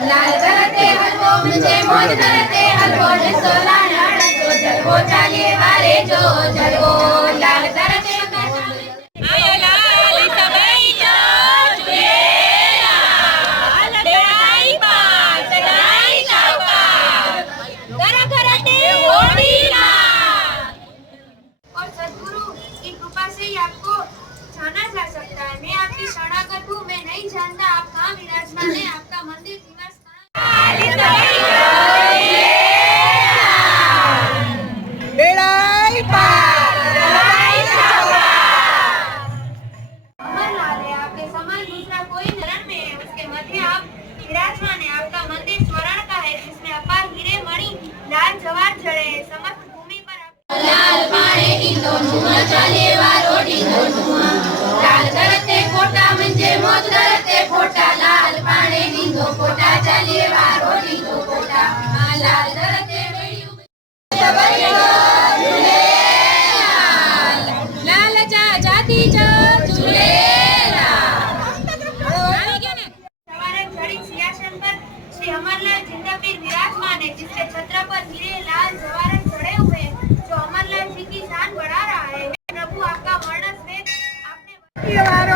लाल करते हलवो मुझे मौज करते हलवो ने सोला नाड़ जो जलवो चालिए वारे जो जलवो लाल करते आया लाल सबई जो चुलेला लड़ाई पास लड़ाई चौका करा करते ओडीला। और सद्गुरु की कृपा से ही आपको जाना जा सकता है। मैं आपकी शरणागत हूँ, मैं नहीं जानता आप कहाँ विराजमान है, आपका मंदिर निवास अमरलाल है, आपके समान दूसरा कोई नरण में है, उसके मध्य आप विराजमान है। आपका मंदिर स्वर्ण का है जिसमें अपार हीरे मणि लाल जवाहर जड़े हैं। समस्त भूमि पर लाल पाणी नींदो नुआ चाले वारो नींदो नुआ लाल करते खोटा म्हणजे मोज करते खोटा लाल पाणी नींदो खोटा चाले वारो नींदो खोटा लाल करते लाल जा जाती जा झूलेला। सवारे झड़ी सिंहासन पर श्री अमरलाल जिंदापीर विराजमान है जिसके छत्र पर हीरे लाल जवाहरात जड़े हुए हैं जो अमरलाल जी की शान बढ़ा रहा है। प्रभु आपका वर्णन आपने